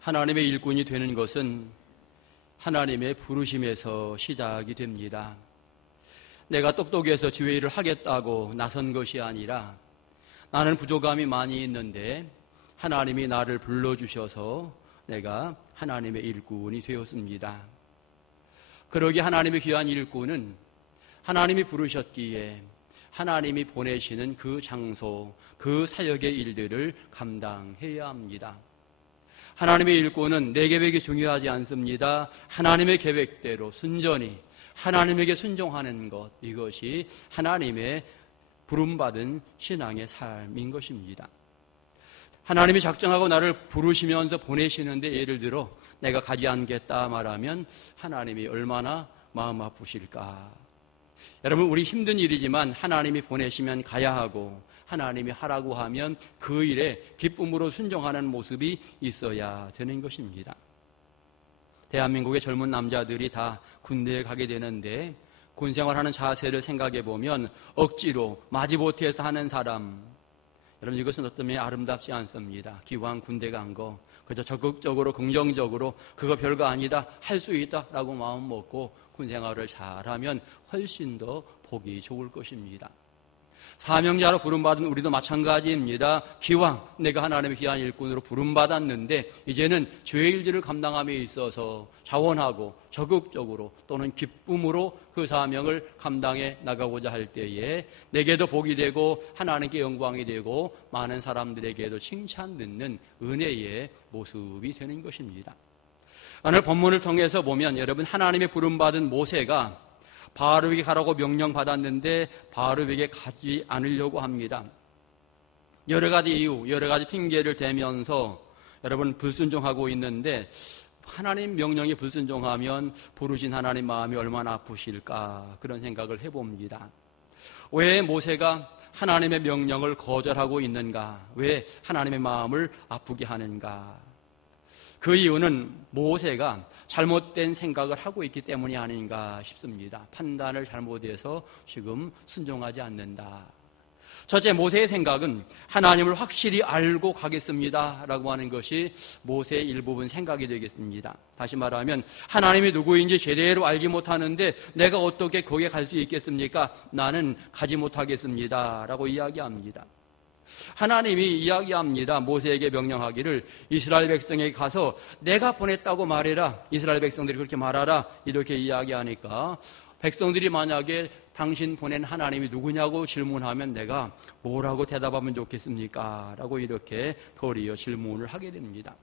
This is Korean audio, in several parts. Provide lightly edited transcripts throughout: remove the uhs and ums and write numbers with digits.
하나님의 일꾼이 되는 것은 하나님의 부르심에서 시작이 됩니다. 내가 똑똑해서 주의 일을 하겠다고 나선 것이 아니라 나는 부족함이 많이 있는데 하나님이 나를 불러주셔서 내가 하나님의 일꾼이 되었습니다. 그러기에 하나님의 귀한 일꾼은 하나님이 부르셨기에 하나님이 보내시는 그 장소, 그 사역의 일들을 감당해야 합니다. 하나님의 일꾼은 내 계획이 중요하지 않습니다. 하나님의 계획대로 순전히 하나님에게 순종하는 것, 이것이 하나님의 부름받은 신앙의 삶인 것입니다. 하나님이 작정하고 나를 부르시면서 보내시는데 예를 들어 내가 가지 않겠다 말하면 하나님이 얼마나 마음 아프실까. 여러분, 우리 힘든 일이지만 하나님이 보내시면 가야 하고 하나님이 하라고 하면 그 일에 기쁨으로 순종하는 모습이 있어야 되는 것입니다. 대한민국의 젊은 남자들이 다 군대에 가게 되는데 군 생활하는 자세를 생각해 보면 억지로 마지못해서 하는 사람, 여러분, 이것은 어떤 면에 아름답지 않습니다. 기왕 군대 간 거 그저 적극적으로 긍정적으로 그거 별거 아니다, 할 수 있다라고 마음 먹고 군 생활을 잘하면 훨씬 더 보기 좋을 것입니다. 사명자로 부름받은 우리도 마찬가지입니다. 기왕 내가 하나님의 귀한 일꾼으로 부름받았는데 이제는 죄의 일들을 감당함에 있어서 자원하고 적극적으로 또는 기쁨으로 그 사명을 감당해 나가고자 할 때에 내게도 복이 되고 하나님께 영광이 되고 많은 사람들에게도 칭찬 듣는 은혜의 모습이 되는 것입니다. 오늘 본문을 통해서 보면 여러분, 하나님의 부름받은 모세가 바알에게 가라고 명령받았는데 바알에게 가지 않으려고 합니다. 여러 가지 이유, 여러 가지 핑계를 대면서 여러분 불순종하고 있는데 하나님 명령에 불순종하면 부르신 하나님 마음이 얼마나 아프실까, 그런 생각을 해봅니다. 왜 모세가 하나님의 명령을 거절하고 있는가? 왜 하나님의 마음을 아프게 하는가? 그 이유는 모세가 잘못된 생각을 하고 있기 때문이 아닌가 싶습니다. 판단을 잘못해서 지금 순종하지 않는다. 첫째, 모세의 생각은 하나님을 확실히 알고 가겠습니다 라고 하는 것이 모세의 일부분 생각이 되겠습니다. 다시 말하면 하나님이 누구인지 제대로 알지 못하는데 내가 어떻게 거기에 갈 수 있겠습니까? 나는 가지 못하겠습니다 라고 이야기합니다. 하나님이 이야기합니다. 모세에게 명령하기를 이스라엘 백성에게 가서 내가 보냈다고 말해라. 이스라엘 백성들이 그렇게 말하라. 이렇게 이야기하니까 백성들이 만약에 당신 보낸 하나님이 누구냐고 질문하면 내가 뭐라고 대답하면 좋겠습니까? 라고 이렇게 도리어 질문을 하게 됩니다.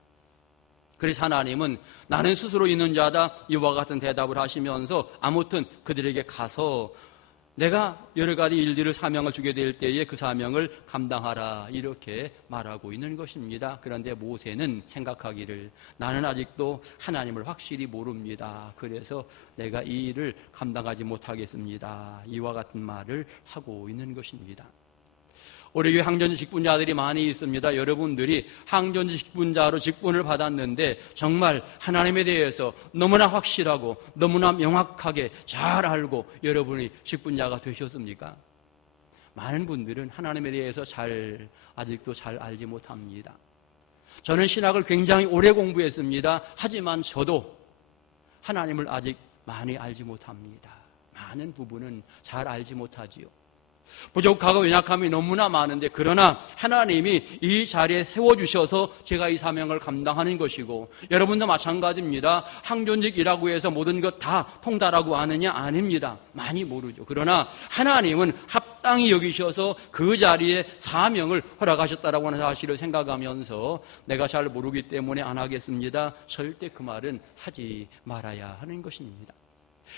그래서 하나님은 나는 스스로 있는 자다, 이와 같은 대답을 하시면서 아무튼 그들에게 가서 내가 여러 가지 일들을 사명을 주게 될 때에 그 사명을 감당하라, 이렇게 말하고 있는 것입니다. 그런데 모세는 생각하기를 나는 아직도 하나님을 확실히 모릅니다. 그래서 내가 이 일을 감당하지 못하겠습니다. 이와 같은 말을 하고 있는 것입니다. 우리 교회 항전주 직분자들이 많이 있습니다. 여러분들이 항전주 직분자로 직분을 받았는데 정말 하나님에 대해서 너무나 확실하고 너무나 명확하게 잘 알고 여러분이 직분자가 되셨습니까? 많은 분들은 하나님에 대해서 아직도 잘 알지 못합니다. 저는 신학을 굉장히 오래 공부했습니다. 하지만 저도 하나님을 아직 많이 알지 못합니다. 많은 부분은 잘 알지 못하지요. 부족하고 연약함이 너무나 많은데 그러나 하나님이 이 자리에 세워주셔서 제가 이 사명을 감당하는 것이고 여러분도 마찬가지입니다. 항존직이라고 해서 모든 것 다 통달하고 아느냐? 아닙니다. 많이 모르죠. 그러나 하나님은 합당히 여기셔서 그 자리에 사명을 허락하셨다라고 하는 사실을 생각하면서 내가 잘 모르기 때문에 안 하겠습니다. 절대 그 말은 하지 말아야 하는 것입니다.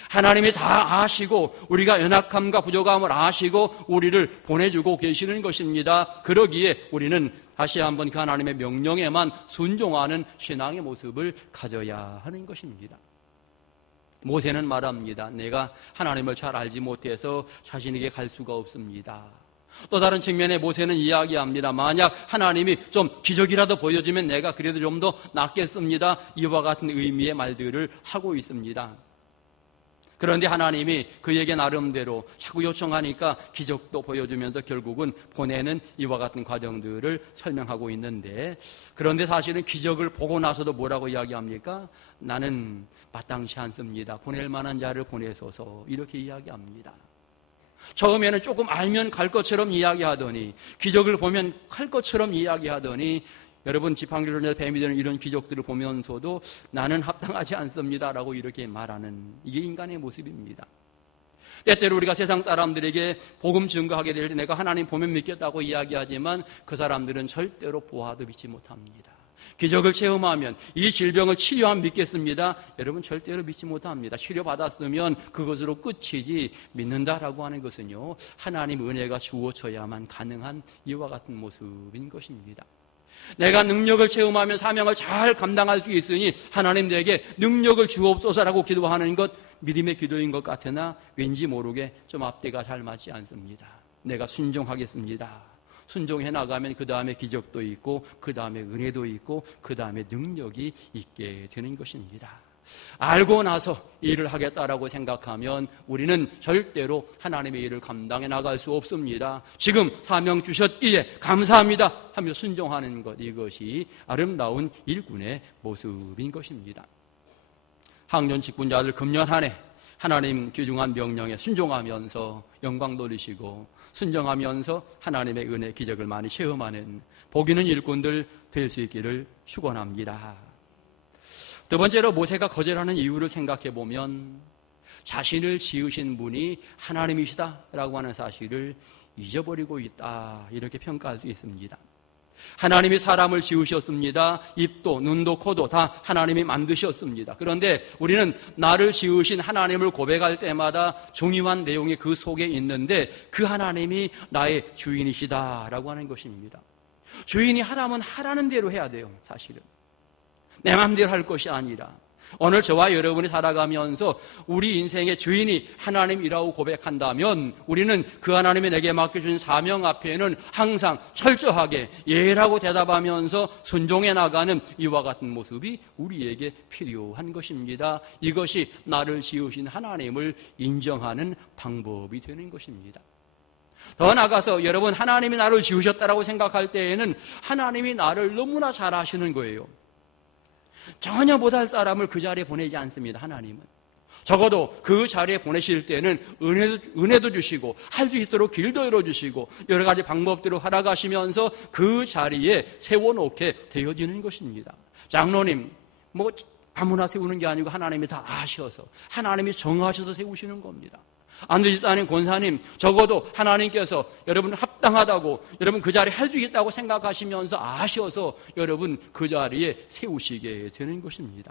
하나님이 다 아시고 우리가 연약함과 부족함을 아시고 우리를 보내주고 계시는 것입니다. 그러기에 우리는 다시 한번 그 하나님의 명령에만 순종하는 신앙의 모습을 가져야 하는 것입니다. 모세는 말합니다. 내가 하나님을 잘 알지 못해서 자신에게 갈 수가 없습니다. 또 다른 측면에 모세는 이야기합니다. 만약 하나님이 좀 기적이라도 보여주면 내가 그래도 좀 더 낫겠습니다. 이와 같은 의미의 말들을 하고 있습니다. 그런데 하나님이 그에게 나름대로 자꾸 요청하니까 기적도 보여주면서 결국은 보내는 이와 같은 과정들을 설명하고 있는데, 그런데 사실은 기적을 보고 나서도 뭐라고 이야기합니까? 나는 마땅치 않습니다. 보낼 만한 자를 보내소서, 이렇게 이야기합니다. 처음에는 조금 알면 갈 것처럼 이야기하더니, 기적을 보면 갈 것처럼 이야기하더니, 여러분 지팡이로 뱀이 되는 이런 기적들을 보면서도 나는 합당하지 않습니다라고 이렇게 말하는, 이게 인간의 모습입니다. 때때로 우리가 세상 사람들에게 복음 증거하게 될 때 내가 하나님 보면 믿겠다고 이야기하지만 그 사람들은 절대로 보아도 믿지 못합니다. 기적을 체험하면 이 질병을 치료하면 믿겠습니다. 여러분 절대로 믿지 못합니다. 치료받았으면 그것으로 끝이지, 믿는다라고 하는 것은요, 하나님 은혜가 주어져야만 가능한 이와 같은 모습인 것입니다. 내가 능력을 체험하면 사명을 잘 감당할 수 있으니 하나님 내게 능력을 주옵소서라고 기도하는 것, 믿음의 기도인 것 같으나 왠지 모르게 좀 앞뒤가 잘 맞지 않습니다. 내가 순종하겠습니다. 순종해 나가면 그 다음에 기적도 있고 그 다음에 은혜도 있고 그 다음에 능력이 있게 되는 것입니다. 알고 나서 일을 하겠다라고 생각하면 우리는 절대로 하나님의 일을 감당해 나갈 수 없습니다. 지금 사명 주셨기에 감사합니다 하며 순종하는 것, 이것이 아름다운 일꾼의 모습인 것입니다. 학년 직분자들 금년 한 해 하나님 귀중한 명령에 순종하면서 영광 돌리시고 순종하면서 하나님의 은혜 기적을 많이 체험하는 복 있는 일꾼들 될 수 있기를 축원합니다. 두 번째로 모세가 거절하는 이유를 생각해 보면 자신을 지으신 분이 하나님이시다라고 하는 사실을 잊어버리고 있다, 이렇게 평가할 수 있습니다. 하나님이 사람을 지으셨습니다. 입도 눈도 코도 다 하나님이 만드셨습니다. 그런데 우리는 나를 지으신 하나님을 고백할 때마다 중요한 내용이 그 속에 있는데 그 하나님이 나의 주인이시다라고 하는 것입니다. 주인이 하라면 하라는 대로 해야 돼요. 사실은 내 마음대로 할 것이 아니라, 오늘 저와 여러분이 살아가면서 우리 인생의 주인이 하나님이라고 고백한다면 우리는 그 하나님이 내게 맡겨준 사명 앞에는 항상 철저하게 예라고 대답하면서 순종해 나가는 이와 같은 모습이 우리에게 필요한 것입니다. 이것이 나를 지으신 하나님을 인정하는 방법이 되는 것입니다. 더 나아가서 여러분, 하나님이 나를 지으셨다라고 생각할 때에는 하나님이 나를 너무나 잘 아시는 거예요. 전혀 못할 사람을 그 자리에 보내지 않습니다. 하나님은 적어도 그 자리에 보내실 때는 은혜도 주시고 할 수 있도록 길도 열어주시고 여러 가지 방법대로 살아가시면서 그 자리에 세워놓게 되어지는 것입니다. 장로님 뭐 아무나 세우는 게 아니고 하나님이 다 아셔서 하나님이 정하셔서 세우시는 겁니다. 안드리따님 권사님, 적어도 하나님께서 여러분 합당하다고, 여러분 그 자리에 할 수 있다고 생각하시면서 아셔서 여러분 그 자리에 세우시게 되는 것입니다.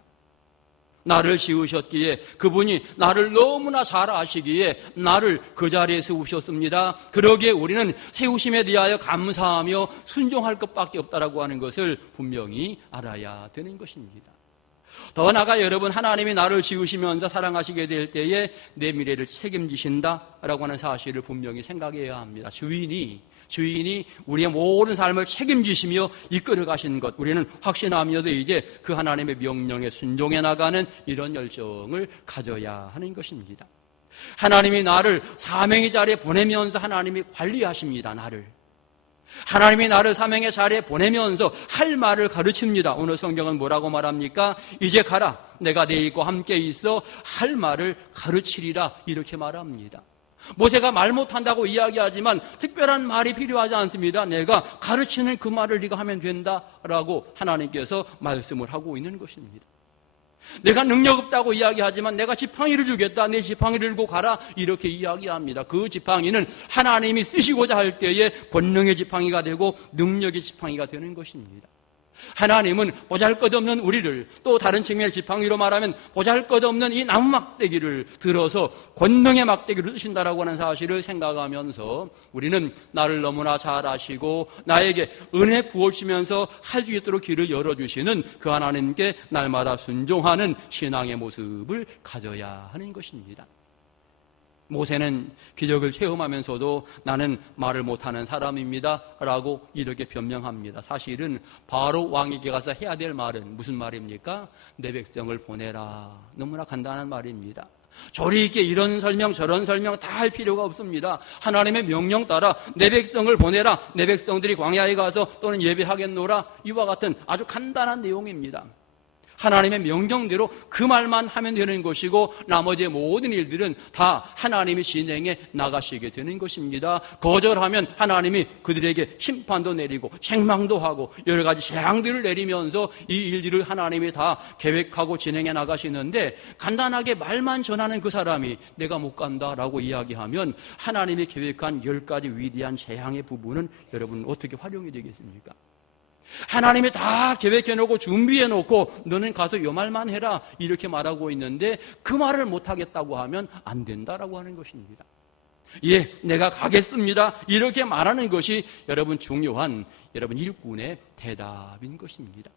나를 지으셨기에 그분이 나를 너무나 잘 아시기에 나를 그 자리에 세우셨습니다. 그러기에 우리는 세우심에 대하여 감사하며 순종할 것밖에 없다라고 하는 것을 분명히 알아야 되는 것입니다. 더 나아가 여러분, 하나님이 나를 지으시면서 사랑하시게 될 때에 내 미래를 책임지신다라고 하는 사실을 분명히 생각해야 합니다. 주인이 우리의 모든 삶을 책임지시며 이끌어 가시는 것, 우리는 확신하면서도 이제 그 하나님의 명령에 순종해 나가는 이런 열정을 가져야 하는 것입니다. 하나님이 나를 사명의 자리에 보내면서 하나님이 관리하십니다. 하나님이 나를 사명의 자리에 보내면서 할 말을 가르칩니다. 오늘 성경은 뭐라고 말합니까? 이제 가라, 내가 너희와 함께 있어 할 말을 가르치리라, 이렇게 말합니다. 모세가 말 못한다고 이야기하지만 특별한 말이 필요하지 않습니다. 내가 가르치는 그 말을 네가 하면 된다라고 하나님께서 말씀을 하고 있는 것입니다. 내가 능력 없다고 이야기하지만 내가 지팡이를 주겠다, 내 지팡이를 들고 가라, 이렇게 이야기합니다. 그 지팡이는 하나님이 쓰시고자 할 때에 권능의 지팡이가 되고 능력의 지팡이가 되는 것입니다. 하나님은 보잘것없는 우리를, 또 다른 측면의 지팡이로 말하면 보잘것없는 이 나무 막대기를 들어서 권능의 막대기를 쓰신다라고 하는 사실을 생각하면서 우리는 나를 너무나 잘 아시고 나에게 은혜 부어주시면서 할 수 있도록 길을 열어주시는 그 하나님께 날마다 순종하는 신앙의 모습을 가져야 하는 것입니다. 모세는 기적을 체험하면서도 나는 말을 못하는 사람입니다 라고 이렇게 변명합니다. 사실은 바로 왕에게 가서 해야 될 말은 무슨 말입니까? 내 백성을 보내라. 너무나 간단한 말입니다. 조리 있게 이런 설명 저런 설명 다 할 필요가 없습니다. 하나님의 명령 따라 내 백성을 보내라. 내 백성들이 광야에 가서 또는 예배하겠노라. 이와 같은 아주 간단한 내용입니다. 하나님의 명령대로 그 말만 하면 되는 것이고 나머지 모든 일들은 다 하나님이 진행해 나가시게 되는 것입니다. 거절하면 하나님이 그들에게 심판도 내리고 책망도 하고 여러 가지 재앙들을 내리면서 이 일들을 하나님이 다 계획하고 진행해 나가시는데 간단하게 말만 전하는 그 사람이 내가 못 간다라고 이야기하면 하나님이 계획한 10가지 위대한 재앙의 부분은 여러분 어떻게 활용이 되겠습니까? 하나님이 다 계획해놓고 준비해놓고 너는 가서 요 말만 해라 이렇게 말하고 있는데 그 말을 못하겠다고 하면 안 된다라고 하는 것입니다. 예, 내가 가겠습니다 이렇게 말하는 것이 여러분 중요한 여러분 일꾼의 대답인 것입니다.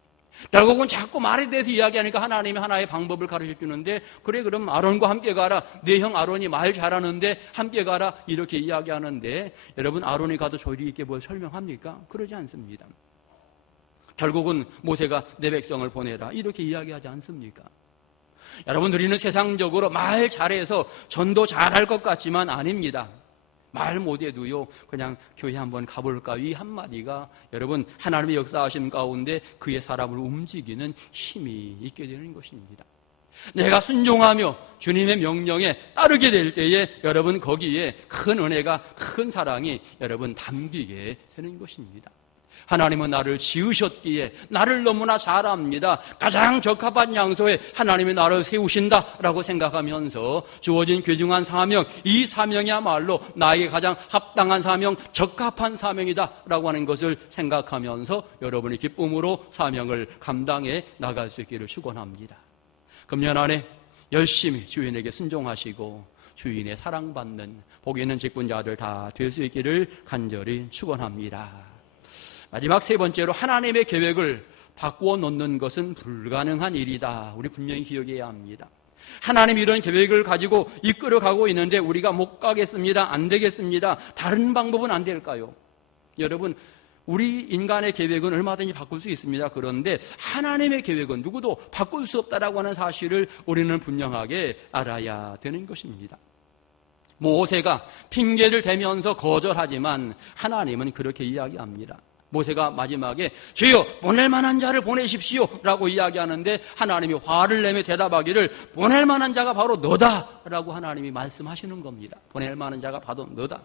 결국은 자꾸 말에 대해서 이야기하니까 하나님이 하나의 방법을 가르쳐 주는데 그래 그럼 아론과 함께 가라. 내 형 아론이 말 잘하는데 함께 가라 이렇게 이야기하는데 여러분 아론이 가도 조리 있게 뭘 설명합니까? 그러지 않습니다. 결국은 모세가 내 백성을 보내라 이렇게 이야기하지 않습니까? 여러분 우리는 세상적으로 말 잘해서 전도 잘할 것 같지만 아닙니다. 말 못해도요 그냥 교회 한번 가볼까 이 한마디가 여러분 하나님의 역사하심 가운데 그의 사람을 움직이는 힘이 있게 되는 것입니다. 내가 순종하며 주님의 명령에 따르게 될 때에 여러분 거기에 큰 은혜가 큰 사랑이 여러분 담기게 되는 것입니다. 하나님은 나를 지으셨기에 나를 너무나 잘 압니다. 가장 적합한 장소에 하나님이 나를 세우신다라고 생각하면서 주어진 귀중한 사명, 이 사명이야말로 나에게 가장 합당한 사명, 적합한 사명이다라고 하는 것을 생각하면서 여러분이 기쁨으로 사명을 감당해 나갈 수 있기를 축원합니다. 금년 안에 열심히 주인에게 순종하시고 주인의 사랑받는 복 있는 직분자들 다 될 수 있기를 간절히 축원합니다. 마지막 세 번째로 하나님의 계획을 바꾸어 놓는 것은 불가능한 일이다. 우리 분명히 기억해야 합니다. 하나님이 이런 계획을 가지고 이끌어가고 있는데 우리가 못 가겠습니다. 안 되겠습니다. 다른 방법은 안 될까요? 여러분 우리 인간의 계획은 얼마든지 바꿀 수 있습니다. 그런데 하나님의 계획은 누구도 바꿀 수 없다라고 하는 사실을 우리는 분명하게 알아야 되는 것입니다. 모세가 핑계를 대면서 거절하지만 하나님은 그렇게 이야기합니다. 모세가 마지막에 주여 보낼 만한 자를 보내십시오 라고 이야기하는데 하나님이 화를 내며 대답하기를 보낼 만한 자가 바로 너다 라고 하나님이 말씀하시는 겁니다. 보낼 만한 자가 바로 너다.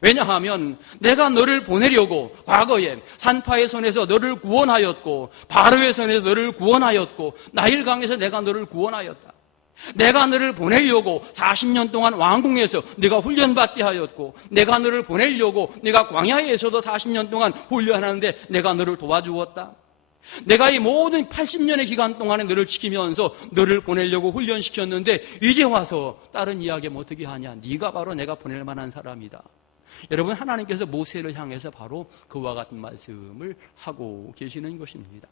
왜냐하면 내가 너를 보내려고 과거에 산파의 손에서 너를 구원하였고 바로의 손에서 너를 구원하였고 나일강에서 내가 너를 구원하였다. 내가 너를 보내려고 40년 동안 왕궁에서 네가 훈련받게 하였고 내가 너를 보내려고 네가 광야에서도 40년 동안 훈련하는데 내가 너를 도와주었다. 내가 이 모든 80년의 기간 동안에 너를 지키면서 너를 보내려고 훈련시켰는데 이제 와서 다른 이야기하면 어떻게 하냐. 네가 바로 내가 보낼 만한 사람이다. 여러분 하나님께서 모세를 향해서 바로 그와 같은 말씀을 하고 계시는 것입니다.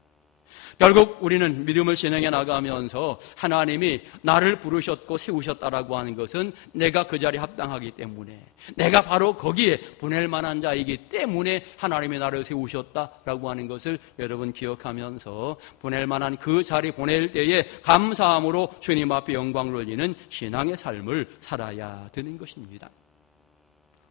결국 우리는 믿음을 진행해 나가면서 하나님이 나를 부르셨고 세우셨다라고 하는 것은 내가 그 자리에 합당하기 때문에 내가 바로 거기에 보낼 만한 자이기 때문에 하나님이 나를 세우셨다라고 하는 것을 여러분 기억하면서 보낼 만한 그 자리 보낼 때에 감사함으로 주님 앞에 영광을 올리는 신앙의 삶을 살아야 되는 것입니다.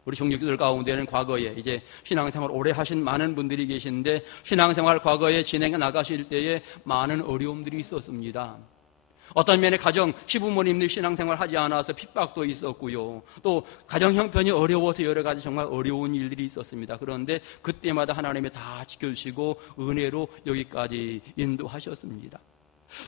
우리 종교들 가운데는 과거에 이제 신앙생활 오래 하신 많은 분들이 계신데 신앙생활 과거에 진행해 나가실 때에 많은 어려움들이 있었습니다. 어떤 면에 가정 시부모님들이 신앙생활 하지 않아서 핍박도 있었고요. 또 가정 형편이 어려워서 여러 가지 정말 어려운 일들이 있었습니다. 그런데 그때마다 하나님이 다 지켜주시고 은혜로 여기까지 인도하셨습니다.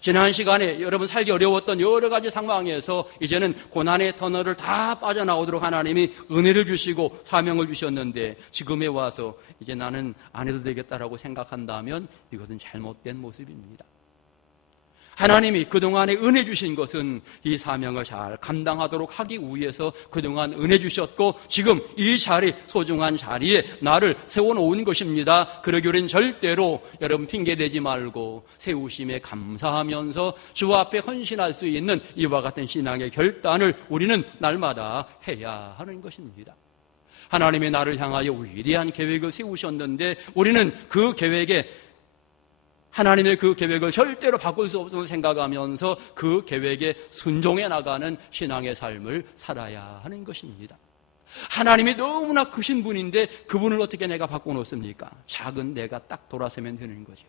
지난 시간에 여러분 살기 어려웠던 여러 가지 상황에서 이제는 고난의 터널을 다 빠져나오도록 하나님이 은혜를 주시고 사명을 주셨는데 지금에 와서 이제 나는 안 해도 되겠다라고 생각한다면 이것은 잘못된 모습입니다. 하나님이 그동안에 은혜 주신 것은 이 사명을 잘 감당하도록 하기 위해서 그동안 은혜 주셨고 지금 이 자리 소중한 자리에 나를 세워놓은 것입니다. 그러기 우리는 절대로 여러분 핑계대지 말고 세우심에 감사하면서 주 앞에 헌신할 수 있는 이와 같은 신앙의 결단을 우리는 날마다 해야 하는 것입니다. 하나님이 나를 향하여 위대한 계획을 세우셨는데 우리는 그 계획에 하나님의 그 계획을 절대로 바꿀 수 없음을 생각하면서 그 계획에 순종해 나가는 신앙의 삶을 살아야 하는 것입니다. 하나님이 너무나 크신 분인데 그분을 어떻게 내가 바꿔놓습니까? 작은 내가 딱 돌아서면 되는 거죠.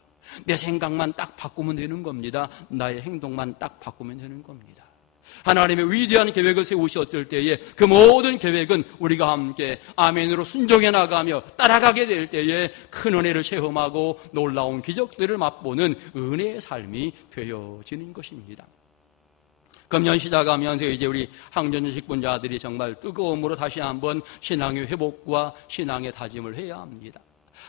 내 생각만 딱 바꾸면 되는 겁니다. 나의 행동만 딱 바꾸면 되는 겁니다. 하나님의 위대한 계획을 세우셨을 때에 그 모든 계획은 우리가 함께 아멘으로 순종해 나가며 따라가게 될 때에 큰 은혜를 체험하고 놀라운 기적들을 맛보는 은혜의 삶이 되어지는 것입니다. 금년 시작하면서 이제 우리 항전주 직분자들이 정말 뜨거움으로 다시 한번 신앙의 회복과 신앙의 다짐을 해야 합니다.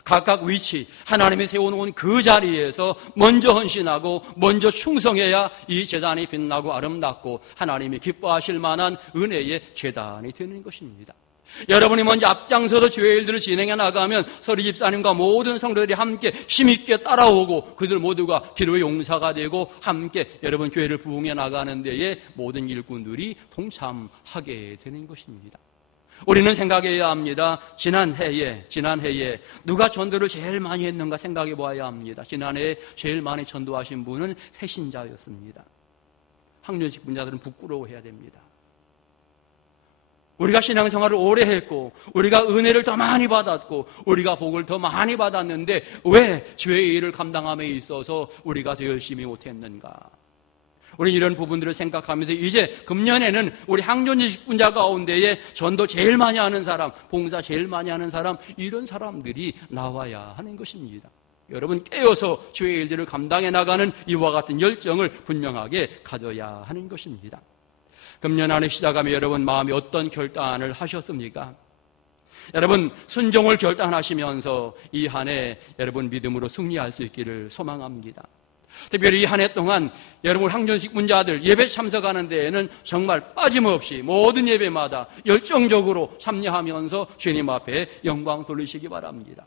각각 위치, 하나님이 세워놓은 그 자리에서 먼저 헌신하고 먼저 충성해야 이 제단이 빛나고 아름답고 하나님이 기뻐하실 만한 은혜의 제단이 되는 것입니다. 여러분이 먼저 앞장서서 주의 일들을 진행해 나가면 서리 집사님과 모든 성도들이 함께 힘있게 따라오고 그들 모두가 기도의 용사가 되고 함께 여러분 교회를 부흥해 나가는 데에 모든 일꾼들이 동참하게 되는 것입니다. 우리는 생각해야 합니다. 지난 해에 누가 전도를 제일 많이 했는가 생각해 봐야 합니다. 지난해에 제일 많이 전도하신 분은 새신자였습니다. 학년직 분자들은 부끄러워해야 됩니다. 우리가 신앙생활을 오래 했고 우리가 은혜를 더 많이 받았고 우리가 복을 더 많이 받았는데 왜 죄의 일을 감당함에 있어서 우리가 더 열심히 못했는가? 우리 이런 부분들을 생각하면서 이제 금년에는 우리 항전지 직분자 가운데에 전도 제일 많이 하는 사람, 봉사 제일 많이 하는 사람, 이런 사람들이 나와야 하는 것입니다. 여러분 깨어서 주의 일들을 감당해 나가는 이와 같은 열정을 분명하게 가져야 하는 것입니다. 금년 안에 시작하며 여러분 마음에 어떤 결단을 하셨습니까? 여러분 순종을 결단하시면서 이 한 해 여러분 믿음으로 승리할 수 있기를 소망합니다. 특별히 이 한 해 동안 여러분 항전직분자들 예배 참석하는 데에는 정말 빠짐없이 모든 예배마다 열정적으로 참여하면서 주님 앞에 영광 돌리시기 바랍니다.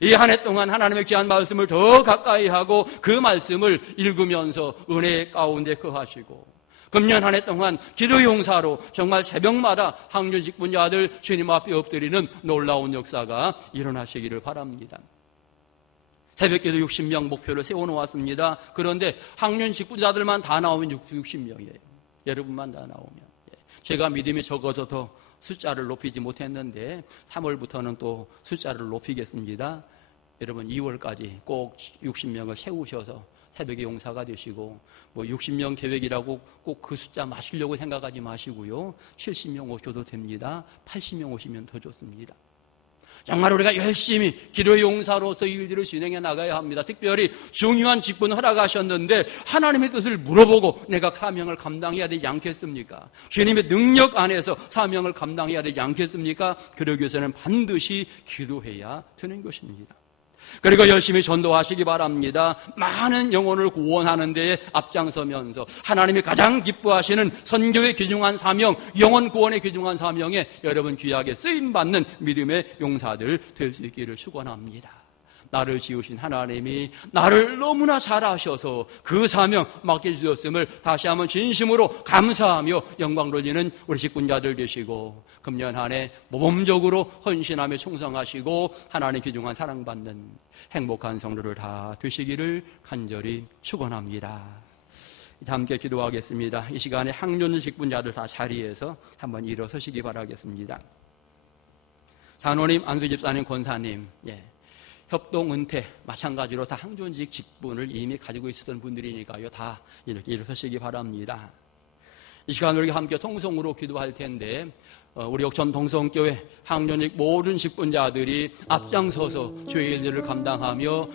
이 한 해 동안 하나님의 귀한 말씀을 더 가까이 하고 그 말씀을 읽으면서 은혜 가운데 거하시고 금년 한 해 동안 기도 용사로 정말 새벽마다 항전직분자들 주님 앞에 엎드리는 놀라운 역사가 일어나시기를 바랍니다. 새벽기도 60명 목표를 세워놓았습니다. 그런데 학년 직분자들만 다 나오면 60명이에요. 여러분만 다 나오면. 제가 믿음이 적어서 더 숫자를 높이지 못했는데 3월부터는 또 숫자를 높이겠습니다. 여러분 2월까지 꼭 60명을 세우셔서 새벽에 용사가 되시고 60명 계획이라고 꼭 그 숫자 마시려고 생각하지 마시고요. 70명 오셔도 됩니다. 80명 오시면 더 좋습니다. 정말 우리가 열심히 기도의 용사로서 이 일들을 진행해 나가야 합니다. 특별히 중요한 직분 허락하셨는데 하나님의 뜻을 물어보고 내가 사명을 감당해야 되지 않겠습니까? 주님의 능력 안에서 사명을 감당해야 되지 않겠습니까? 그러기 위해서는 반드시 기도해야 되는 것입니다. 그리고 열심히 전도하시기 바랍니다. 많은 영혼을 구원하는 데에 앞장서면서 하나님이 가장 기뻐하시는 선교의 귀중한 사명, 영혼 구원의 귀중한 사명에 여러분 귀하게 쓰임받는 믿음의 용사들 될 수 있기를 축원합니다. 나를 지으신 하나님이 나를 너무나 잘 아셔서 그 사명 맡겨주셨음을 다시 한번 진심으로 감사하며 영광 돌리는 우리 직분자들 되시고 금년 한 해 모범적으로 헌신하며 충성하시고 하나님 귀중한 사랑받는 행복한 성도를 다 되시기를 간절히 축원합니다. 함께 기도하겠습니다. 이 시간에 항전 직분자들 다 자리에서 한번 일어서시기 바라겠습니다. 장로님, 안수집사님, 권사님, 협동, 은퇴 마찬가지로 다 항전직 직분을 이미 가지고 있었던 분들이니까요. 다 이렇게 일어서시기 바랍니다. 이 시간 우리가 함께 통성으로 기도할 텐데 우리 옥천 동성교회 항전직 모든 직분자들이 앞장서서 주의 일들을 감당하며